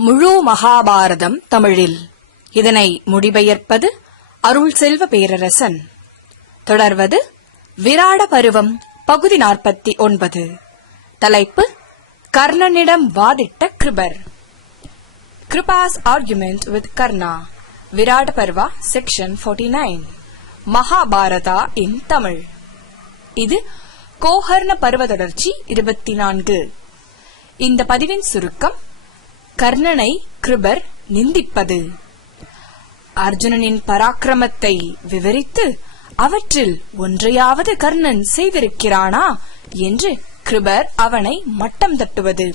முழு மகாபாரதம் தமிழில். இதனை முடிபெயர்ப்பது அருள் செல்வ பேரரசன். தொடர்வது விராட பருவம் பகுதி நாற்பத்தி ஒன்பது. தலைப்பு கர்ணனிடம் வாதிட்ட Kripar. Kripa's argument with Karna. Virata Parva section 49 Mahabharata in Tamil. இது கோஹர்ண பருவ தொடர்ச்சி இருபத்தி நான்கு. இந்த பதிவின் சுருக்கம் கர்ணனை கிருபர் நிந்திப்பது. அர்ஜுனனின் பராக்கிரமத்தை விவரித்து அவற்றில் ஒன்றையாவது கர்ணன் செய்திருக்கிறானா என்று கிருபர் அவனை மட்டம் தட்டுவது.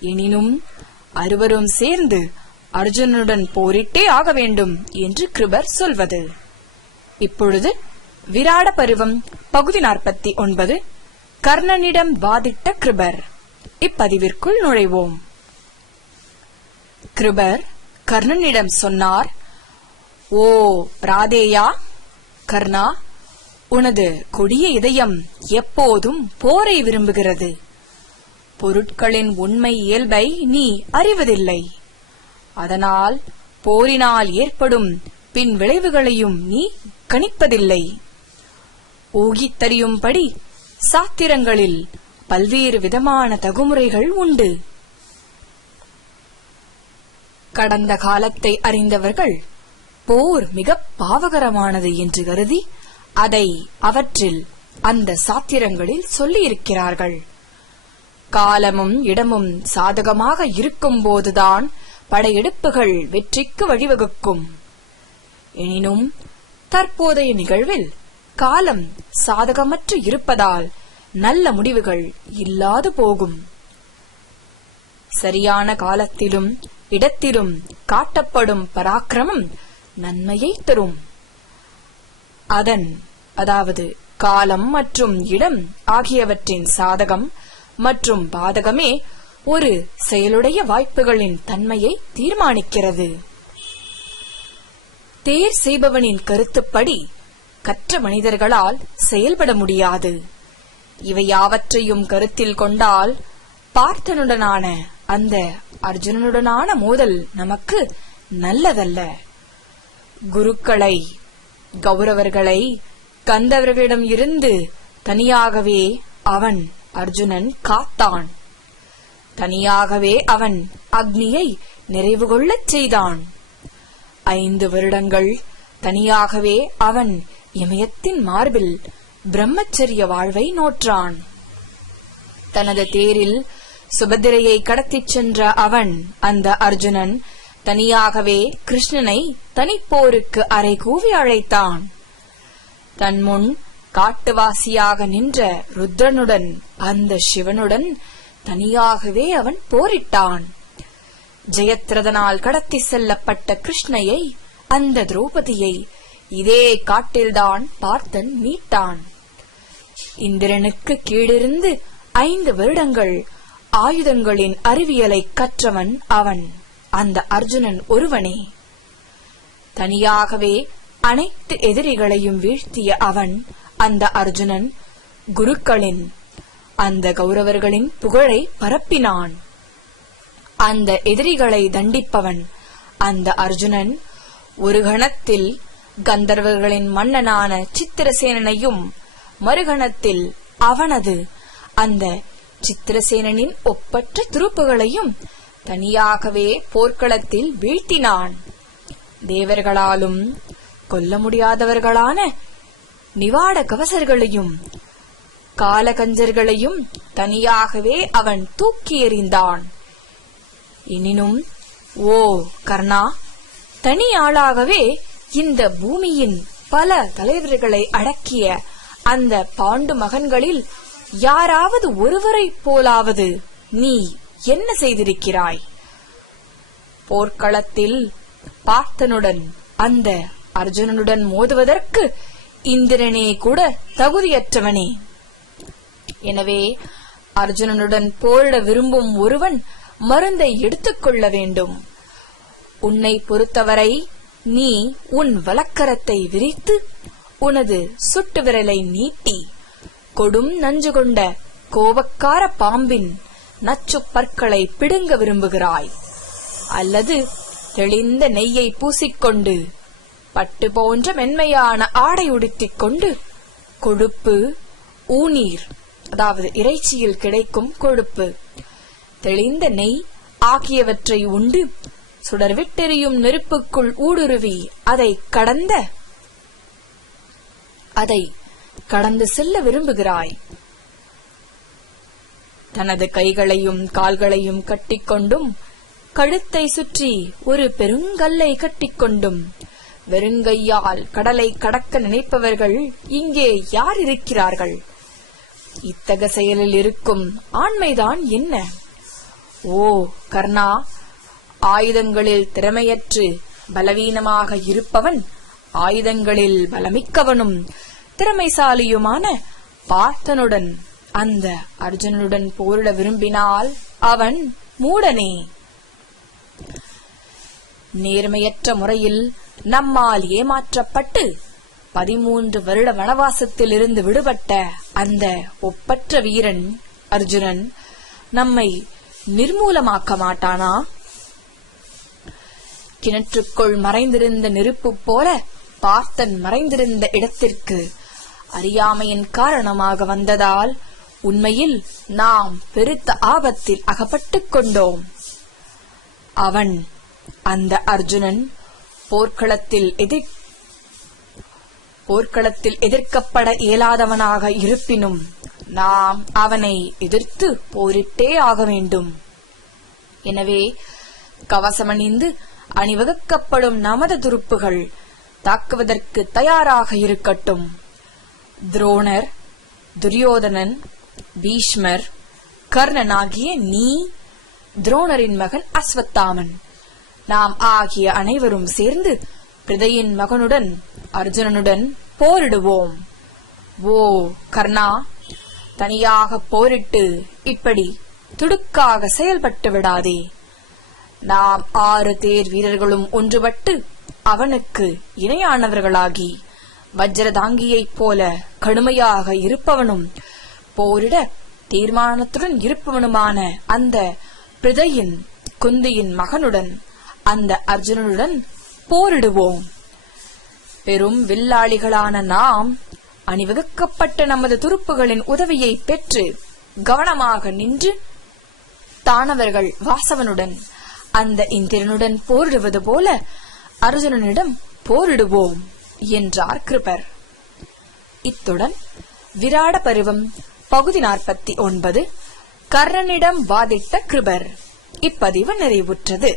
எனினும் அறுவரும் சேர்ந்து அர்ஜுனனுடன் போரிட்டே ஆக வேண்டும் என்று கிருபர் சொல்வது. இப்பொழுது விராட பருவம் பகுதி நாற்பத்தி ஒன்பது. கர்ணனிடம் வாதிட்ட கிருபர். இப்பதிவிற்குள் நுழைவோம். கிருபர் கர்ணனிடம் சொன்னார் ஓ ராதேயா கர்ணா உனது கொடிய இதயம் எப்போதும் போரை விரும்புகிறது. பொருட்களின் உண்மை இயல்பை நீ அறிவதில்லை. அதனால் போரினால் ஏற்படும் பின் விளைவுகளையும் நீ கணிப்பதில்லை. ஊகித்தறியும்படி சாத்திரங்களில் பல்வேறு விதமான தகுமுறைகள் உண்டு. கடந்த காலத்தை அறிந்தவர்கள் போர் மிக பாவகரமானது என்று கருதி அதை அவற்றில் அந்த சாத்திரங்களில் சொல்லியிருக்கிறார்கள். காலமும் இடமும் சாதகமாக இருக்கும்போதுதான் படையெடுப்புகள் வெற்றிக்கு வழிவகுக்கும். எனினும் தற்போதைய நிகழ்வில் காலம் சாதகமற்று இருப்பதால் நல்ல முடிவுகள் இல்லாது போகும். சரியான காலத்திலும் இடத்திலும் காட்டப்படும் பராக்கிரமம் நன்மையை தரும். அதன் அதாவது காலம் மற்றும் இடம் ஆகியவற்றின் சாதகம் மற்றும் பாதகமே ஒரு செயலுடைய வாய்ப்புகளின் தன்மையை தீர்மானிக்கிறது. தேர் செய்பவனின் கருத்துப்படி கற்ற மனிதர்களால் செயல்பட முடியாது. இவை யாவற்றையும் கருத்தில் கொண்டால் பார்த்தனுடனான அந்த அர்ஜுனனுடனான மோதல் நமக்கு நல்லதல்ல. குருக்களை கௌரவர்களை கந்தவர்களிடம் இருந்து தனியாகவே அவன் அர்ஜுனன் காத்தான். தனியாகவே அவன் அக்னியை நிறைவு கொள்ளச் செய்தான். ஐந்து வருடங்கள் தனியாகவே அவன் இமயத்தின் மார்பில் பிரம்மச்சரிய வாழ்வை நோற்றான். தனது தேரில் சுபத்திரையை கடத்திச் சென்ற அவன் அந்த அர்ஜுனன் தனியாகவே கிருஷ்ணனை தனிப்போருக்கு அறை கூவி அழைத்தான். தன் முன் காட்டுவாசியாக நின்ற ருத்ரனுடன் அந்த சிவனுடன் தனியாகவே அவன் போரிட்டான். ஜெயத்ரதனால் கடத்தி செல்லப்பட்ட கிருஷ்ணையை அந்த திரௌபதியை இதே காட்டில்தான் பார்த்தன் மீட்டான். இந்திரனுக்கு கீழிருந்து ஐந்து வருடங்கள் ஆயுதங்களின் அறிவியலை கற்றவன் அவன். அந்த அர்ஜுனன் ஒருவனே. தனியாகவே அனைத்து எதிரிகளையும் வீழ்த்திய அவன் அந்த அர்ஜுனன் குருக்களின் அந்த கௌரவர்களின் புகழை பரப்பினான். அந்த எதிரிகளை தண்டிப்பவன் அந்த அர்ஜுனன் ஒரு கணத்தில் கந்தர்வர்களின் மன்னனான சித்திரசேனனையும் மறுகணத்தில் அவனது அந்த சித்திரசேனனின் ஒப்பற்ற துருப்புகளையும் தனியாகவே போர்க்களத்தில் வீழ்த்தினான். தேவர்களாலும் கொல்ல முடியாதவர்களான நிவாட கவசர்களையும் காலகஞ்சர்களையும் தனியாகவே அவன் தூக்கி எறிந்தான். எனினும் ஓ கர்ணா தனி ஆளாகவே இந்த பூமியின் பல தலைவர்களை அடக்கிய அந்த பாண்டு மகன்களில் யாராவது ஒருவரை போலாவது நீ என்ன செய்திருக்கிறாய்? போர்க்களத்தில் பார்த்தனுடன் அந்த அர்ஜுனனுடன் மோதுவதற்கு இந்திரனே கூட தகுதியற்றவனே. எனவே அர்ஜுனனுடன் போரிட விரும்பும் ஒருவன் மருந்தை எடுத்துக்கொள்ள வேண்டும். உன்னை பொறுத்தவரை நீ உன் வழக்கரத்தை விரித்து உனது சுட்டு விரலை நீட்டி கொடும் நஞ்சு கொண்ட கோபக்கார பாம்பின் நச்சுப் பற்களை பிடுங்க விரும்புகிறாய். அல்லது தெளிந்த நெய்யை பூசிக்கொண்டு பட்டு போன்ற மென்மையான ஆடை உடுத்திக் கொண்டு கொழுப்பு ஊநீர் அதாவது இறைச்சியில் கிடைக்கும் கொழுப்பு தெளிந்த நெய் ஆகியவற்றை உண்டு சுடர்விட்டெறியும் நெருப்புக்குள் ஊடுருவி அதை கடந்த அதை கடந்து செல்ல விரும்புகிறாய். தனது கைகளையும் கால்களையும் கட்டிக்கொண்டும் கழுத்தை சுற்றி ஒரு பெருங்கல்லை கட்டிக்கொண்டும் வெறுங்கையால் கடலை கடக்க நினைப்பவர்கள் இங்கே யார் இருக்கிறார்கள்? இத்தக செயலில் இருக்கும் ஆண்மைதான் என்ன? ஓ கர்ணா ஆயுதங்களில் திறமையற்று பலவீனமாக இருப்பவன் ஆயுதங்களில் பலமிக்கவனும் திறமைசாலியுமான பார்த்தனுடன் அந்த அர்ஜுனனுடன் போரிட விரும்பினால் அவன் மூடனே. நேர்மையற்ற முறையில் நம்மால் ஏமாற்றப்பட்டு பதிமூன்று வருட வனவாசத்தில் இருந்து விடுபட்ட அந்த ஒப்பற்ற வீரன் அர்ஜுனன் நம்மை நிர்மூலமாக்க மாட்டானா? கிணற்றுக்குள் மறைந்திருந்த நெருப்பு போல பார்த்தன் மறைந்திருந்த இடத்திற்கு அறியாமையின் காரணமாக வந்ததால் உண்மையில் நாம் பெருத்த ஆபத்தில் அகப்பட்டுக் கொண்டோம். அவன் அந்த அர்ஜுனன் போர்க்களத்தில் எதிர் போர்க்களத்தில் எதிர்க்கப்பட இயலாதவனாக இருப்பினும் நாம் அவனை எதிர்த்து போரிட்டே ஆக வேண்டும். எனவே கவசமணிந்து அணிவகுக்கப்படும் நமது துருப்புகள் தாக்குவதற்கு தயாராக இருக்கட்டும். துரோணர் துரியோதனன் பீஷ்மர் கர்ணன் ஆகிய நீ துரோணரின் மகன் அஸ்வத்தாமன். நாம் ஆகிய அனைவரும் சேர்ந்து பிரதையின் மகனுடன் அர்ஜுனனுடன் போரிடுவோம். ஓ கர்ணா தனியாக போரிட்டு இப்படி துடுக்காக செயல்பட்டு விடாதே. நாம் ஆறு தேர் வீரர்களும் ஒன்றுபட்டு அவனுக்கு இணையானவர்களாகி வஜ்ரதாங்கியைப் போல கடுமையாக இருப்பவனும் போரிட தீர்மானத்துடன் இருப்பவனுமான அந்த பிரதையின் குந்தியின் மகனுடன் அந்த அர்ஜுனனுடன் போரிடுவோம். பெரும் வில்லாளிகளான நாம் அணிவகுக்கப்பட்ட நமது துருப்புகளின் உதவியை பெற்று கவனமாக நின்று தானவர்கள் வாசவனுடன் அந்த இந்திரனுடன் போரிடுவது போல அர்ஜுனனிடம் போரிடுவோம். என்றார் கிருபர். இத்துடன் விராட பருவம் பகுதி நாற்பத்தி ஒன்பது கர்ணனிடம் வாதிட்ட கிருபர். இப்பதிவு நிறைவுற்றது.